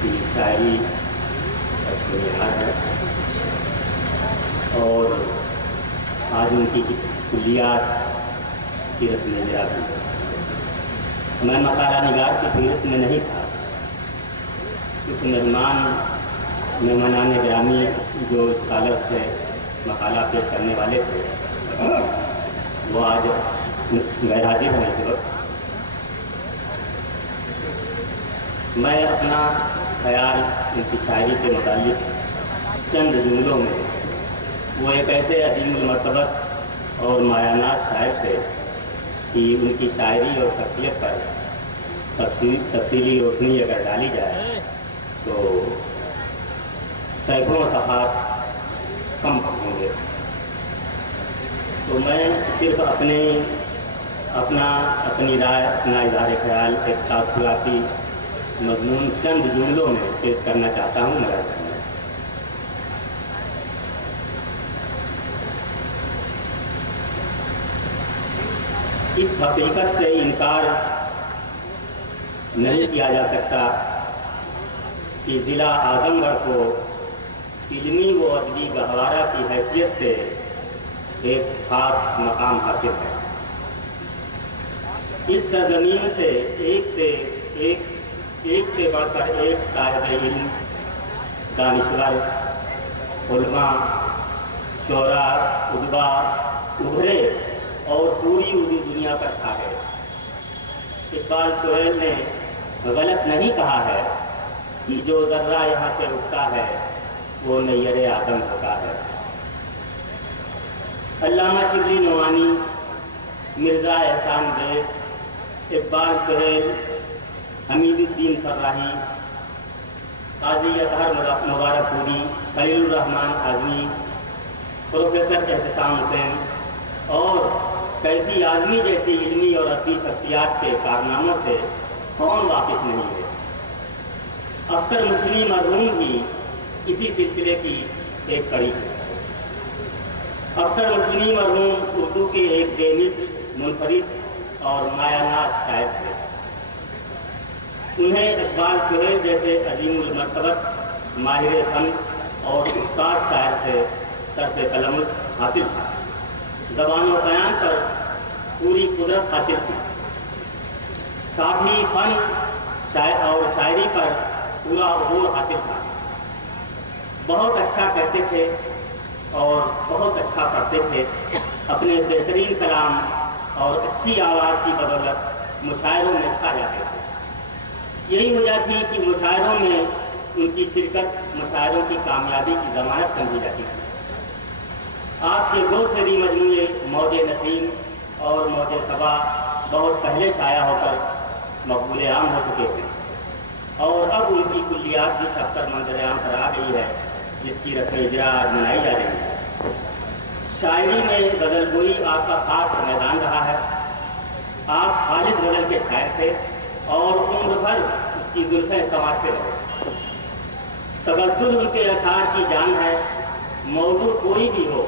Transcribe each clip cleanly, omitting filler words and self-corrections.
की शायरी बुनियाद है और आज उनकी कुलियात की रस्म निगरानी। मैं मकाला निगार की फहरिस्त में नहीं था क्योंकि मेहमानान ग्रामी जो स्कॉलर से मकाला पेश करने वाले थे वो आज गैरहाजिर हैं इस वक्त। मैं अपना ख्याल उनकी शायरी के मुतालिक चंद जुमलों में, वो एक ऐसे अजीमुल मर्तबत और मायानात शायर थे कि उनकी शायरी और शख्सियत पर तफसीली रोशनी अगर डाली जाए तो सैकड़ों सफ़हात कम होंगे। तो मैं सिर्फ अपनी राय, अपना इज़हार ख्याल एक तासुराती मज़मून चंद जुमलों में पेश करना चाहता हूँ। मेरा इस हकीकत से इनकार नहीं किया जा सकता कि ज़िला आज़मगढ़ को इल्मी व अदबी गहवारा की हैसियत से एक खास मकाम हासिल है। इस सरज़मीन से एक से बढ़कर एक साहिब इल्म, दानिश्वर, उलमा, शोरा, उदबा उभरे और पूरी उर्दू दुनिया पर छा गए। इकबाल सोहेल ने गलत नहीं कहा है कि जो ज़र्रा यहाँ से उठता है वो नैयर आदम होता है। अल्लामा शिबली नोमानी, मिर्ज़ा एहसान बेग, इकबाल सोहेल, हमीदुद्दीन फर्राही, काजी अतहर मुबारकपुरी, खलीलुर रहमान आज़मी, प्रोफेसर एहतसाम हुसैन और कैफी आज़मी जैसी इल्मी और अदबी शख्सियात के कारनामों से कौन वाकिफ नहीं है। अख्तर मुस्लिम मरहूम भी इसी सिलसिले की एक कड़ी है। अख्तर मुस्लिम मरहूम उर्दू के एक बेमिसाल, मुनफरिद और मायानात शायर थे। उन्हें इकबाल सोहेल जैसे अजीमुल मर्तबत, माहिर फन और उस्ताद शायर से तरफ़ कलम हासिल था। ज़बान व बयान पर पूरी कुदरत हासिल थी। साथ ही फन और शायरी पर पूरा अबूर हासिल था। बहुत अच्छा कहते थे और बहुत अच्छा पढ़ते थे। अपने बेहतरीन कलाम और अच्छी आवाज़ की बदौलत मुशायरों में छा जाते थे। यही वजह थी कि मुशायरों में उनकी शिरकत मुशायरों की कामयाबी की ज़मानत समझी जाती थी। आपके दो फेरी मजमूए मौजे नसीम और मौजे सबा बहुत पहले शाया होकर मकबूल आम हो चुके थे और अब उनकी कुल्लियात भी छपकर मंजर आम पर आ गई है, जिसकी रस्म इजरा आज मनाई जा रही है। शायरी में गज़लगोई आपका खास मैदान रहा है। आप खालिद गज़ल के शायर थे और उम्र भर उसकी जुल्फ़ें संवारते रहे। तबद्दुल उनके अशार की जान है। मौजू कोई भी हो,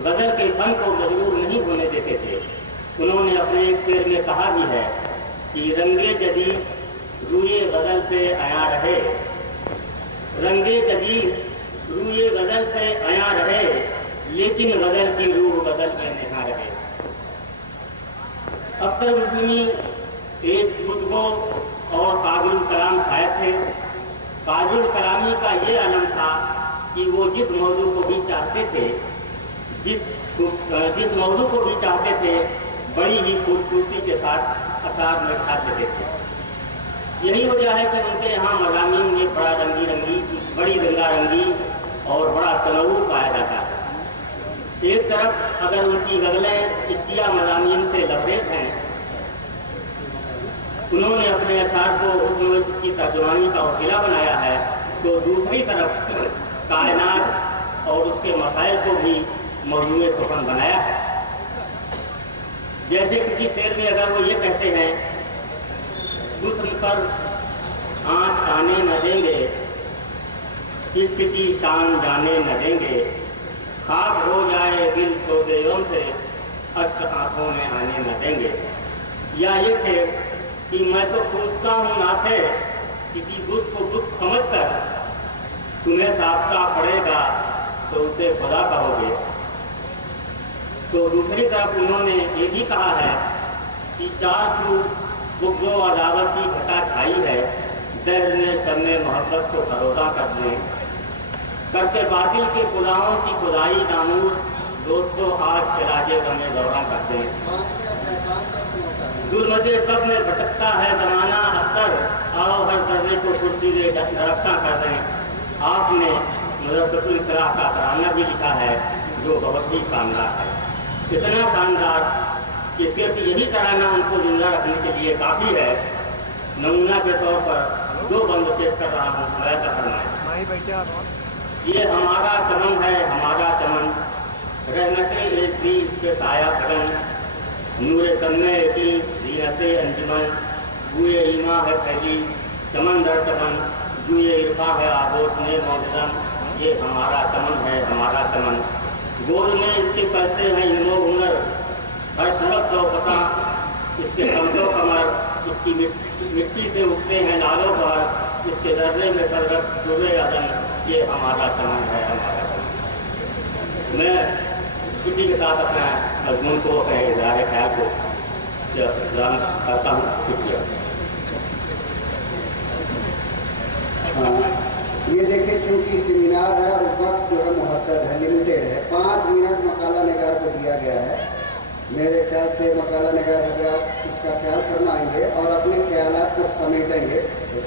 गज़ल के फन को मजबूर नहीं होने देते थे। उन्होंने अपने एक शेर में कहा भी है कि रंगे जदीद रूए गज़ल से आया रहे, रंगे जदीद रूए गज़ल से आया रहे, लेकिन गज़ल की रूह गज़ल में नहीं रहे। अख्तर मुस्लिमी एक बुज़गो और काबिल कलाम शायर थे। काबिल कलामी का ये अलम था कि वो जिस मौजू को भी चाहते थे, जिस मौजू को भी चाहते थे, बड़ी ही खूबसूरती के साथ अशार में छा देते थे। यही वजह है कि उनके यहाँ मज़ामीन में बड़ी रंगारंगी और बड़ा तनव्वुर पाया जाता है। एक तरफ अगर उनकी गज़लें इश्किया मज़ामीन से लबरेज हैं, उन्होंने अपने अशार को उसकी तर्जुमानी का वसीला बनाया है, तो दूसरी तरफ कायनात और उसके मसाइल को भी मौजूए सुखन बनाया है। जैसे किसी शेर में अगर वो ये कहते हैं, दुश्मन पर आँच आने न देंगे, किसी शान जाने न देंगे, खाक हो जाए दिल सोदेयों से, अश्क आँखों में आने न देंगे। या ये थे कि मैं तो पूछता हूँ नाथे, किसी बुत को बुत समझकर तुम्हें साधना पड़ेगा तो उसे खुदा कहोगे। तो दूसरी तरफ उन्होंने ये भी कहा है कि चार बुग्जो अदावत की घटा छाई है, दहर ने सब में मोहब्बत को फरोदा कर दें, करके बातिल के खुदाओं की खुदाई नामूर दोस्तों आज खिलाजे हमें दौरा कर दें। जुल्मते सब में भटकता है जमाना अक्सर, आओ हर दर्जे को कुर्सी दे रक्षा कर दें। आपने मुज़फ़्फ़रुल इक़रा का तराना भी लिखा है जो बहुत ही शानदार है, इतना शानदार कि सिर्फ यही तराना उनको जिंदा रखने के लिए काफ़ी है। नमूना के तौर पर दो बंद पेश कर रहा हूँ, मुलाहिज़ा फरमाएं। ये हमारा चमन है हमारा चमन, रहमतें एक भी इसके साया फगन, नूर तन्ने की जीनते अंजुमन, बुए ईमा है फैली चमन दर चमन, जुए इरफा है आबोत ने मौजदन। ये हमारा चमन है हमारा चमन, गोद में इसके पैसे हैं इल्मो हुनर, हर तरफ तो पता इसके कमजो कमर, इसकी मिट्टी से उठते हैं लालों पर, इसके दर्जे में सरगत डूबे अदन। ये हमारा चमन है हमारा चमन। मैं इसी के साथ अपना मजमून को अपने इज़हार ख्याल को जान करता हूँ। शुक्रिया। ये देखिए, चूँकि सेमिनार है और वक्त जो है मुहद्दद है, लिमिटेड है, 5 मिनट मकाला निगार को दिया गया है। मेरे ख्याल से मकाला निगार हज़रात इसका ख्याल फरमाएंगे और अपने ख्यालात को समेटेंगे।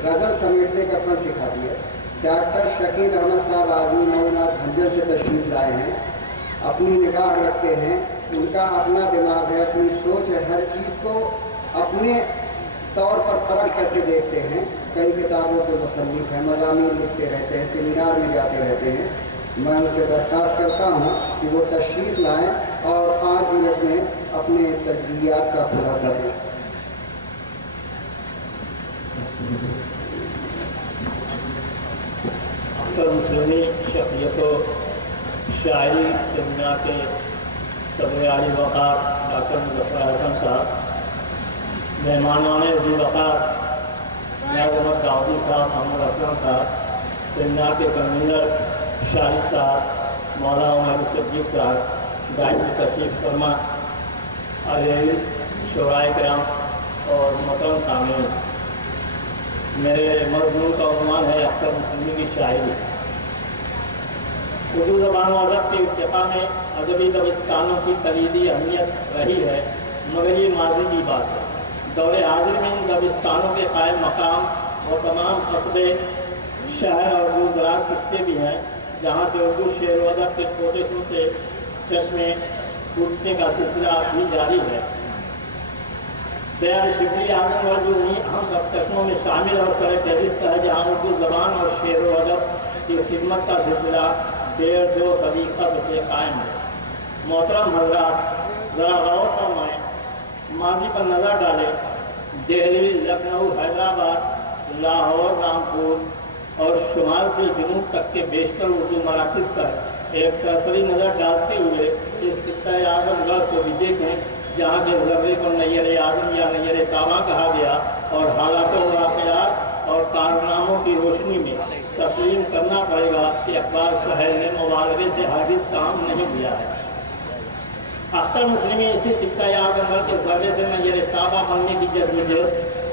गज़ल समेटने का फन सिखाती है। डॉक्टर शकील अहमद साहब आज़मी नौनाथ भंजन से तशरीफ लाए हैं, अपनी निगाह रखते हैं, उनका अपना दिमाग है, अपनी सोच है, हर चीज़ को अपने तौर पर परख करके देखते हैं। कई किताबों के मुसन्निफ हैं, मज़ामीन लिखते रहते हैं, सेमिनार में जाते रहते हैं। मैं उनसे दरख्वास्त करता हूँ कि वो तशरीफ लाएँ और 5 मिनट में अपने तजज़ियात का खुलासा दें। अक्सर मुस्लिमी शख्सियत शायरी सेमिनार के सदर आली वक़ार डॉक्टर मुज़फ़्फ़र हसन साहब, मेहमानान ज़ी वक़ार नायब मोहम्मद दाऊदी साहब, मोहम्मद असलम साहब, सेमिनार के कन्वीनर शाहिद साहब, मौलाना उमर सद्दीक़ साहब, दायरे तशरीफ़ फरमा, अज़ीज़ शुराए किराम और मोहतरम सामीन। मेरे मज़मून का उन्वान है अक्सर मुस्लिमी की शायरी। उर्दू ज़बान व अदब के इर्तिक़ा में अदबी दबिस्तानों की कलीदी अहमियत रही है, मगर ये माजी की बात है। दौरे हाजिर में इन दबिस्तानों के कायम मकाम और तमाम कस्बे, शहर और दूर दराज खिस्से भी हैं, जहाँ से उर्दू शेर व अदब के छोटे छोटे चश्मे टूटने का सिलसिला भी जारी है। दयाल शिबली आजम और जो हम चश्मों में शामिल और सर फहरिस्त है, जहाँ उर्दू ज़बान और शेर व अदब की खिदमत का सिलसिला 1.5 सदी कब्ल से कायम है। मोहतरम हज़रात, ज़रा गौर फरमाएं, माजी पर नज़र डालें। दिल्ली, लखनऊ, हैदराबाद, लाहौर, रामपुर और शुमाल से जुनूब तक के बेशतर उर्दू मराकज़ पर एक सरसरी नज़र डालते हुए इस खित्ता आज़मगढ़ को भी देखें, जहाँ के ज़र्रे को नैयर आज़म या नैयर ताबा कहा गया और हालात वाक़यात और कारनामों की रोशनी में तस्लीम करना पड़ेगा कि अखबार शहर ने मुबालगे से हाजिर काम नहीं किया है। अक्सर मुस्लिमी इसी सिक्का आज़मगढ़ के ज़र्रे से नैयर ताबा बनने की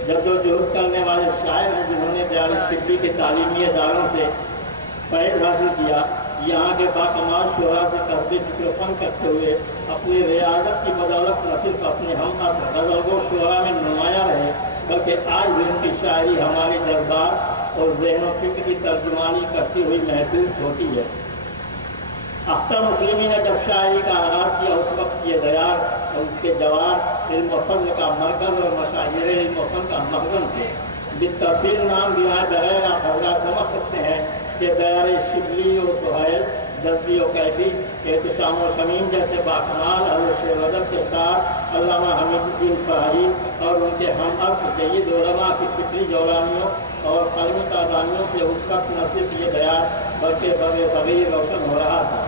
जद्दोजहद करने वाले शायर हैं, जिन्होंने दयाल शिबली के तालीमी इदारों से फैज़ हासिल किया। यहाँ के बाकमाल शुरा से कसबे फ़िक्र करते हुए अपनी रियाजत की बदौलत न सिर्फ अपने हम गज़लगो शुरा में नुमाया रहे, बल्कि आज भी उनकी शायरी हमारे जज्बात और ज़हन फ़िक्र की तर्जुमानी करती हुई महसूस होती है। अख्तर मुस्लिमी ने जब शायरी का आगाज़ किया, उस वक्त ये दयार और उसके जवाब इल्म व फ़ज़्ल का मरकज़ और मशाहिर इल्म व फ़न का मखज़न थे। बितफ़सील नाम दिए बगैर आप हज़रात समझ सकते हैं कि दयार शिबली और सुहैल, जज़्बी और कैफी, एहतिशाम और शमीम जैसे बाकमाल अहले शेर व अदब के साथ अल्लामा हमीदुद्दीन फ़राही और उनके हमअर्ज़ सय्यद उलमा की फ़िक्री जौलानियों और क़लमी तादानियों से उस वक्त न सिर्फ ये बयान बल्कि बड़े सग़ीर रोशन हो रहा था।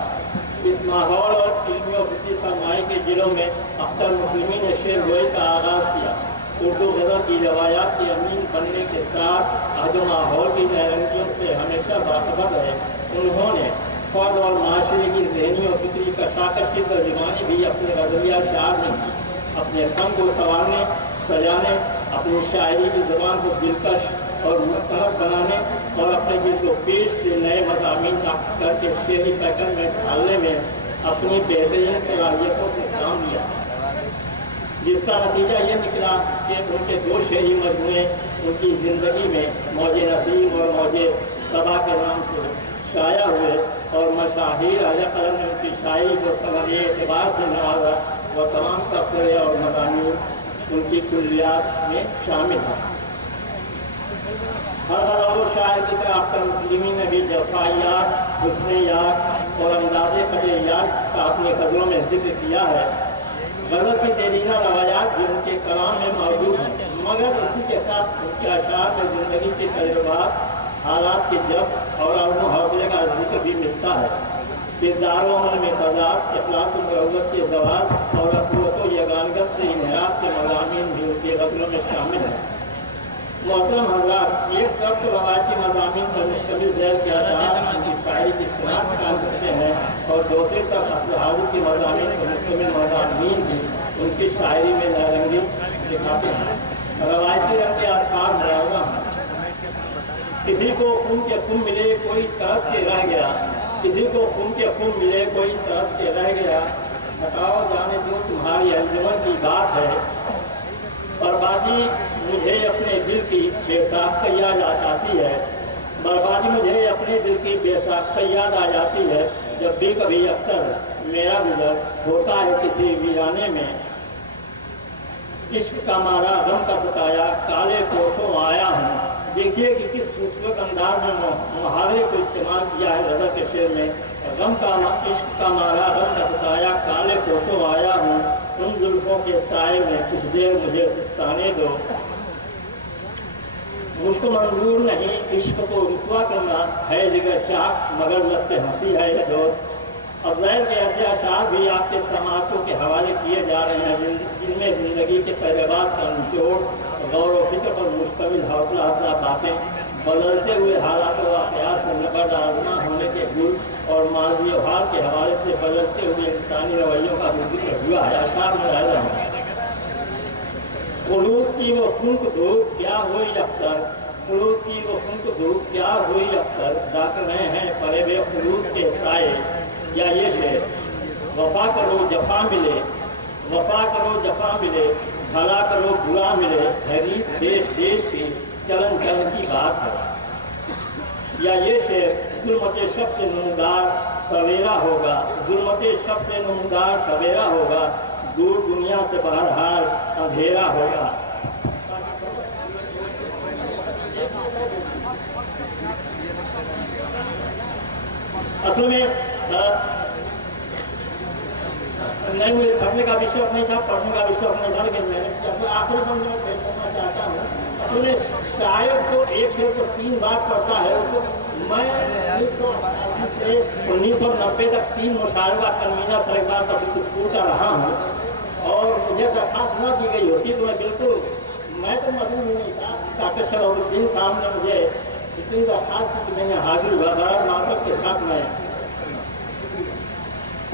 इस माहौल और इल्मी और फ़िक्री सरमाए के जिलों में अख्तर मुस्लिमी ने शेर गोई का आगाज़ किया। उर्दू गज़ल की रवायात के अमीन बनने کے ساتھ جو ماحول کی نارنگیوں سے ہمیشہ باخبر ہے، انہوں نے فرد اور معاشرے کی ذہنی اور فکری کشاکش کی ترجمانی بھی اپنے غزلیہ اشعار میں کی۔ اپنے فن کو سنوارنے سجانے، اپنی شاعری کی زبان کو دلکش اور مستحب بنانے اور اپنے جلد و پیش سے نئے مضامین نقل کر کے شعری پیٹرن میں ڈھالنے میں اپنی بہترین صلاحیتوں سے کام لیا، جس کا نتیجہ یہ نکلا کہ ان کے دو شعری مجموعے ان کی زندگی میں موج نسیم اور موج صبا کے نام سے شائع ہوئے، اور مشاہیر اہل قلم نے ان کی شاعری کو سنگی اعتبار سے نوازا۔ وہ تمام تبصرے اور مضامین ان کی کلیات میں شامل ہیں۔ ہر غزل شاعر کی طرح اختر مسلمی نے بھی جفایات، حسن یاد اور انداز قدریات کا اپنے غزلوں میں ذکر کیا ہے۔ غزل کی دیرینہ روایات بھی ان کے کلام میں موجود ہیں، مگر اسی کے ساتھ ان کے اشعار میں زندگی کے تجربات، حالات کے جب اور عزم و حوصلے کا ذکر بھی ملتا ہے۔ کردار و عمل میں تضاد، اخلاق و مروت کے زوال اور اخوت و یگانگت سے انحراف کے مضامین بھی ان کے غزلوں میں شامل ہیں۔ محترم حضرات، ایک طرف روایتی مضامین پر مشتمل ذیل کے اشعار کی شاعری کی شناخت کام کرتے ہیں، اور دوسری طرف اصل حاضر کے مضامین پر مشتمل مضامین بھی ان کی شاعری میں نارنگی دکھاتے ہیں۔ روایتی رنگ کے اشعار مراوضہ ہیں۔ کسی کو خون کے خون ملے کوئی ترس کے رہ گیا، کسی کو خون کے خون ملے کوئی ترس کے رہ گیا، ہٹاؤ جانے دو تمہاری انجمن کی بات ہے، بربادی مجھے اپنے دل کی بے ساختہ یاد آ جاتی ہے، بربادی مجھے اپنے دل کی بے ساختہ یاد آ جاتی ہے، جب بھی کبھی اکثر میرا گزر ہوتا ہے کسی ویرانے میں، عشق کا مارا غم کا ستایا کالے کوسوں آیا ہوں۔ دیکھیے کہ کس خوبصورت انداز میں محاورے کو استعمال کیا ہے غزل کے شعر میں۔ غم کا عشق کا مارا غم کا ستایا کالے کوسوں آیا ہوں، ان زلفوں کے سائے میں کچھ دیر مجھے سستانے دو، مجھ کو منظور نہیں عشق کو رسوا کرنا، ہے جگر چاک مگر لب سے ہنسی ہے یہ دوست۔ اب ذیل کے ایسے اشعار بھی آپ کے سماعتوں کے حوالے کیے جا رہے ہیں جن میں زندگی کے تجربات کا نچوڑ، غور و فکر پر مشتمل حوصلہ افزا باتیں، بدلتے ہوئے حالات و واقعات سے نبرد آزما ہونے کے گل اور ماضی و حال کے حوالے سے بدلتے ہوئے انسانی رویوں کا بھی ذکر ہوا ہے۔ اشعار میں رہ رہے ہیں، خلوص کی وہ خنک دھوپ کیا ہوئی اختر، خلوص کی وہ خنک دھوپ کیا ہوئی اختر، ڈاک رہے ہیں پرے بے خلوص کے سائے، یا یہ ہے وفا کرو جفا ملے، وفا کرو جفا ملے، بھلا کرو برا ملے، حریف دیش دیش کی چلن چلن کی بات ہے، یا یہ ہے ظلمت شب سے نمودار سویرا ہوگا، ظلمت شب سے نمودار سویرا ہوگا، دور دنیا سے بہرحال اندھیرا ہوگا۔ اصل میں نہیں، مجھے پڑھنے کا بھی شوق نہیں تھا، پڑھنے کا بھی شوق نہیں تھا، لیکن میں نے آخری بند میں پیش کرنا چاہتا ہوں۔ اصل میں شاعر کو ایک سے تو 3 بار پڑھتا ہے، اس کو میں 1990 تک 3 مطالبہ کنوینر سرکار کا بالکل پوچھا رہا ہوں، اور مجھے درخواست نہ کی گئی ہوتی تو میں بالکل، میں تو مضمون ہی نہیں تھا، ڈاکٹر شرف الدین صاحب نے مجھے اتنی درخواست کی کہ میں نے حاضر ہوا، بڑا معرفت کے ساتھ میں۔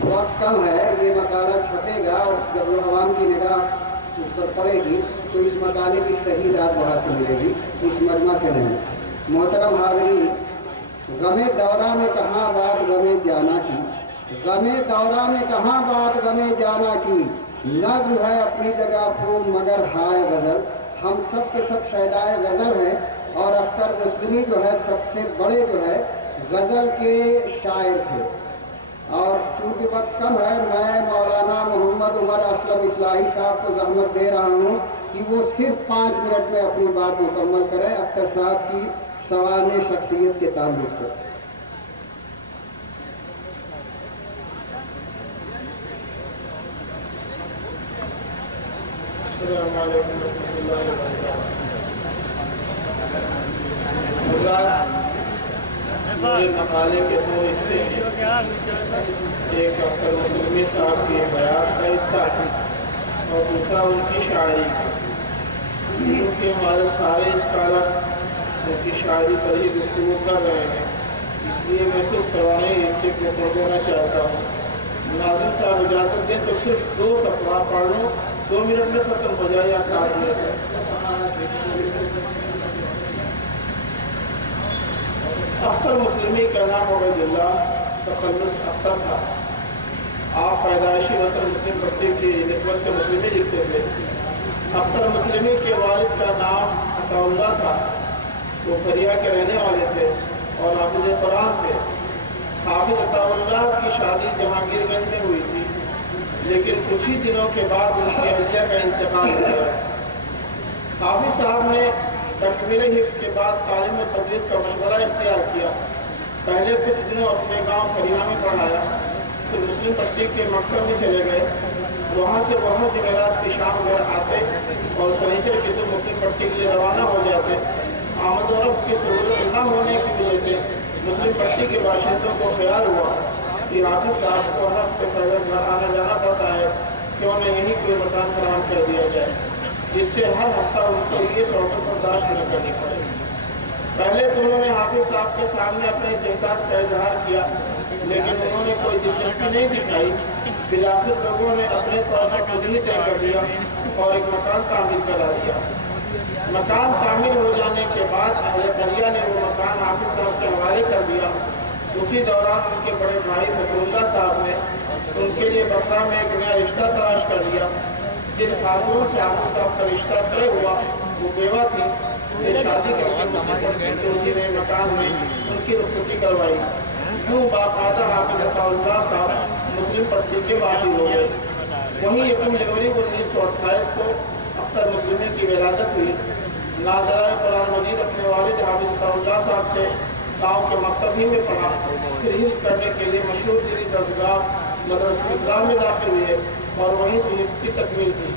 وقت کم ہے، یہ مقالہ چھپے گا اور جب عوام کی نگاہ اس پر پڑے گی تو اس مقالے کی صحیح رات وہاں سے ملے گی، اس مجمع سے نہیں۔ محترم حاضرین، غم دورہ میں کہاں بات غم جانا کی، غم دورہ میں کہاں بات غم جانا کی، نظم ہے اپنی جگہ پھول مگر ہائے غزل، ہم سب کے سب شیدائے غزل ہیں، اور اختر مسلمی جو ہے سب سے بڑے جو ہے غزل کے شاعر تھے۔ اور چونکہ وقت کم ہے، میں مولانا محمد عمر اسلم اصلاحی صاحب کو زحمت دے رہا ہوں کہ وہ صرف 5 منٹ میں اپنی بات مکمل کریں اختر صاحب کی سوانح شخصیت کے تعلق سے۔ السلام علیکم ورحمۃ اللہ وبرکاتہ۔ میرے مقالے کے 2 حصے ہیں، ایک ڈاکٹر مسلمی صاحب کے بیان کا حصہ اور دوسرا ان کی شاعری، کیونکہ ہمارے سارے اسکالر की शायरी पर ही गुफ्तगू कर रहे हैं, इसलिए मैं सिर्फ सवाल हिस्से को पहुँचाना चाहता हूँ। नाज़िम साहब इजाज़त दें तो सिर्फ 2 सफ़ा पढ़ लूँ, 2 मिनट में ख़त्म हो जाए या 4 मिनट में। अख्तर मुस्लिमी का नाम उबैदुल्लाह तखल्लुस अख्तर था। आप पैदाइशी वतन मुस्लिम पट्टी की निस्बत से मुस्लिमी लिखते थे। अख्तर मुस्लिमी के वालिद का नाम अताउल्लाह था। वो फरिया के रहने वाले थे और हाफिज़ कुरान थे। हाफिज़ अताउल्लाह की शादी जहांगीरगंज में हुई थी, लेकिन कुछ ही दिनों के बाद उनकी अहलिया का इंतकाल हो गया। हाफिज़ साहब ने तकमील हिफ्ज़ के बाद तालीम और तदरीस का मशवरा इख्तियार किया। पहले कुछ दिनों अपने गांव फरिया में पढ़ाया, फिर मुस्लिम पट्टी के मकतब में चले गए। वहाँ से वहाँ जमेरात की शाम घर आते और शनिचर की दिन मुस्लिम पट्टी के लिए रवाना हो जाते। आमद और रफ्त की सहूलत न होने की वजह से मुस्लिम पट्टी के बाशिंदों को ख्याल हुआ कि हाफिज़ साहब को हर हफ्ते पैदल घर आना जाना पड़ता है, क्यों न यहीं कोई मकान फराहम कर दिया जाए, जिससे हर हफ्ता उनके लिए शौकत बर्दाश्त न करनी पड़े। पहले तो उन्होंने हाफिज़ साहब के सामने अपने एहसास का इजहार किया, लेकिन उन्होंने कोई दिलचस्पी नहीं दिखाई। फिर आखिर लोगों ने अपने तौर पर खुद ही तय कर दिया और एक मकान तामीर करा दिया। मकान तामीर हो जाने के बाद अहले फरिया ने वो मकान हाफिज़ साहब के हवाले कर दिया। उसी दौरान उनके बड़े भाई फतरुल्लाह साहब ने उनके लिए बसरा में एक नया रिश्ता तलाश कर दिया। जिस खातून से हाफिज़ साहब का रिश्ता तय हुआ वो बेवा थी। ये शादी करके उसी नए मकान में उनकी रुखसती करवाई। यूँ बाकायदा हाफिज़ अताउल्लाह साहब मुस्लिम पट्टी के वाली हो गए। वहीं 1 जनवरी 1928 को अख्तर मुस्लिमी की विलादत हुई। नाज़राए कुरान मजीद अपने वालिद हाफिज़ अताउल्लाह साहब से गाँव के मकतब ही में पढ़ा। फिर हिफ्ज़ करने के लिए मशहूर दिल्ली दरगाह मदरसा इस्लाम में दाखिल हुए और वहीं से हिफ्ज़ की तकमील की।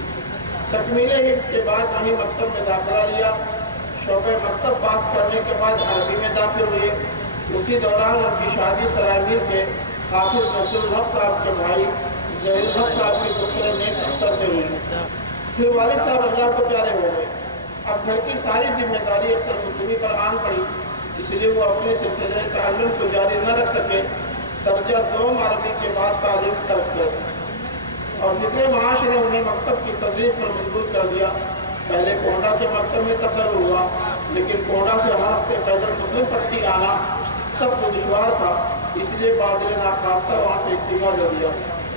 तकमील हिफ्ज़ के बाद वहीं मकतब में दाखिला लिया। शोबे मकतब पास करने के बाद अरबी में दाखिल हुए। उसी दौरान उनकी शादी सरायमीर के हाफिज़ नसरुल हक साहब के भाई जहीरुल हक साहब की पुत्र नेक अख्तर से हुई। फिर वालिद साहब अल्लाह को प्यारे हो गए। अब घर की सारी जिम्मेदारी अख्तर मुस्लिमी पर आन पड़ी, इसलिए वो अपने सिलसिले ताल्लुम को जारी न रख सके। दर्जा 2 अरबी के बाद तालीम तर्क कर और जितने माश ने उन्हें मकतब की तदरीस पर मजबूर कर दिया। पहले कोंडा के मकतब में तकर्र हुआ, लेकिन कोंडा से हर हफ्ते पैदल मुस्लिम पट्टी आना सबको दुश्वार था। इसलिए बादल नाखास्ता वहाँ से इस्तीफा दे दिया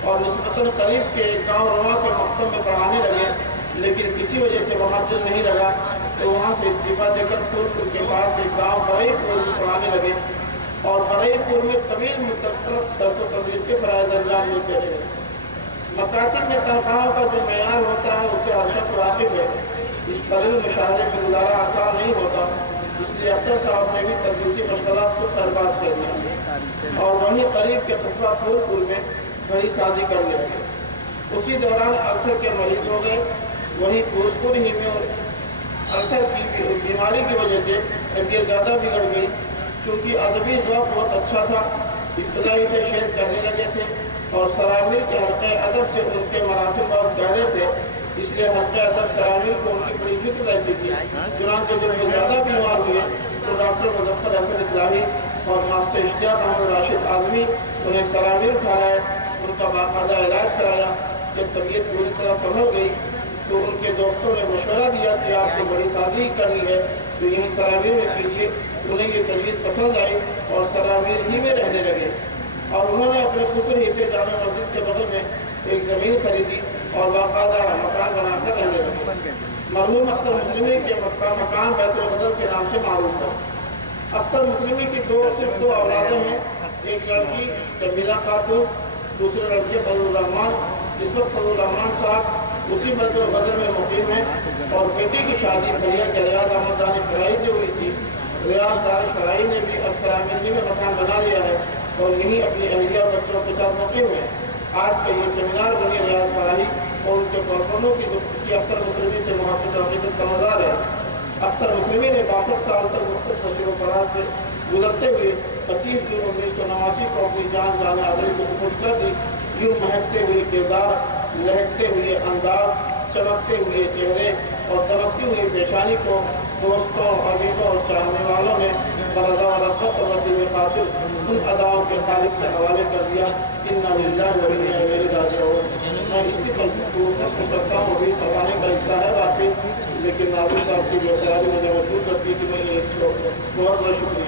और निस्बतन करीब के एक गाँव रवा के मकतब में पढ़ाने लगे, लेकिन किसी वजह से वहाँ दिल नहीं लगा तो वहाँ से इस्तीफा देकर फूलपुर के पास एक गाँव बरईपुर में पढ़ाने लगे और बरईपुर में तवील मुद्दत तक तदरीस के फराइज़ अंजाम मिलते रहे। मकातिब में तनख्वाहों का जो मेयार होता है उससे हर शख्स वाकिफ है। इस तवील मुशाहरे में गुजारा आसान नहीं होता, इसलिए अख्तर साहब ने भी तदरीसी मशगला को बर्बाद कर दिया और वहीं करीब के कस्बा फूलपुर में बड़ी शादी करने लगे। उसी दौरान अल्सर के मरीज हो गए। वहीं फूलपुर ही में अल्सर की बीमारी की वजह से तबीयत ज़्यादा बिगड़ गई। चूँकि अदबी ज़ौक़ बहुत अच्छा था, इब्तदाई से शेर करने लगे थे और सरामीर के हल्क़े अदब से उनके मरासिम बहुत गहरे थे, इसलिए हल्क़े अदब सरामीर को उनकी बड़ी फिक्र रहती थी। चुनांचे जब वो ज़्यादा बीमार हुए तो डॉक्टर मुज़फ़्फ़र अहमद इस्लामी और मास्टर इश्तियाक़ अहमद राशिद आज़मी उन्हें सरामीर ठहराए, उनका बाकायदा इलाज कराया। जब तबीयत पूरी तरह संभल गई तो उनके दोस्तों ने मशवरा दिया कि आपको बड़ी शादी करनी है तो यहीं सरामीर में कीजिए। उन्हें ये तजवीज़ पसंद आई और सरामीर ही में रहने लगे और उन्होंने अपने पुत्र ही से जामा मस्जिद के बगल में एक ज़मीन खरीदी और बाकायदा मकान बनाकर रहने लगे। मरहूम अख्तर मुस्लिमी के मकान बैतुल मक़दस के नाम से मारूफ था। अख्तर मुस्लिमी की सिर्फ दो औलादें हैं, एक लड़की जमीला खातून, दूसरे लड़के फजलुर रहमान। इस वक्त फजलुर रहमान साहब उसी बैतुल मक़दस में मुक़ीम हैं और बेटी की शादी फरिया के रियाज अहमद दानी शराई से हुई थी। रियाज दानी शराई ने भी अब सरामिंदी में मकान बना लिया है और यहीं अपनी अहलिया बच्चों के साथ मुक़ीम हुए। आज का ये सेमिनार बनी रियाज फराही और उनके परफॉर्मों की अख्तर मुस्लिमी से मुहब्बत अक़ीदत का मज़ार है। अख्तर मुस्लिमी ने 62 साल तक मुख्तलिफ तजुर्बों फराज से गुजरते हुए 25 जून 1989 को अपनी जान जाने आदमी को सुपुर्द कर दी। यूँ महकते हुए किरदार, लहकते हुए अंदाज, चमकते हुए चेहरे और दमकती हुई पेशानी को दोस्तों, अजीजों और चाहने वालों बरज़ा वाला ख़त्म में कातिल उन अदाओं के खालिक के हवाले कर दिया। इन्ना लिल्लाहि व इन्ना इलैहि राजिऊन। मैं इसी पर खत्म करता हूँ। अभी फरमाने का हिस्सा है वापिस, लेकिन नाज़रीन साहब की बेहतरामी मुझे मजबूर करती है कि मैं एक बहुत बहुत शुक्रिया।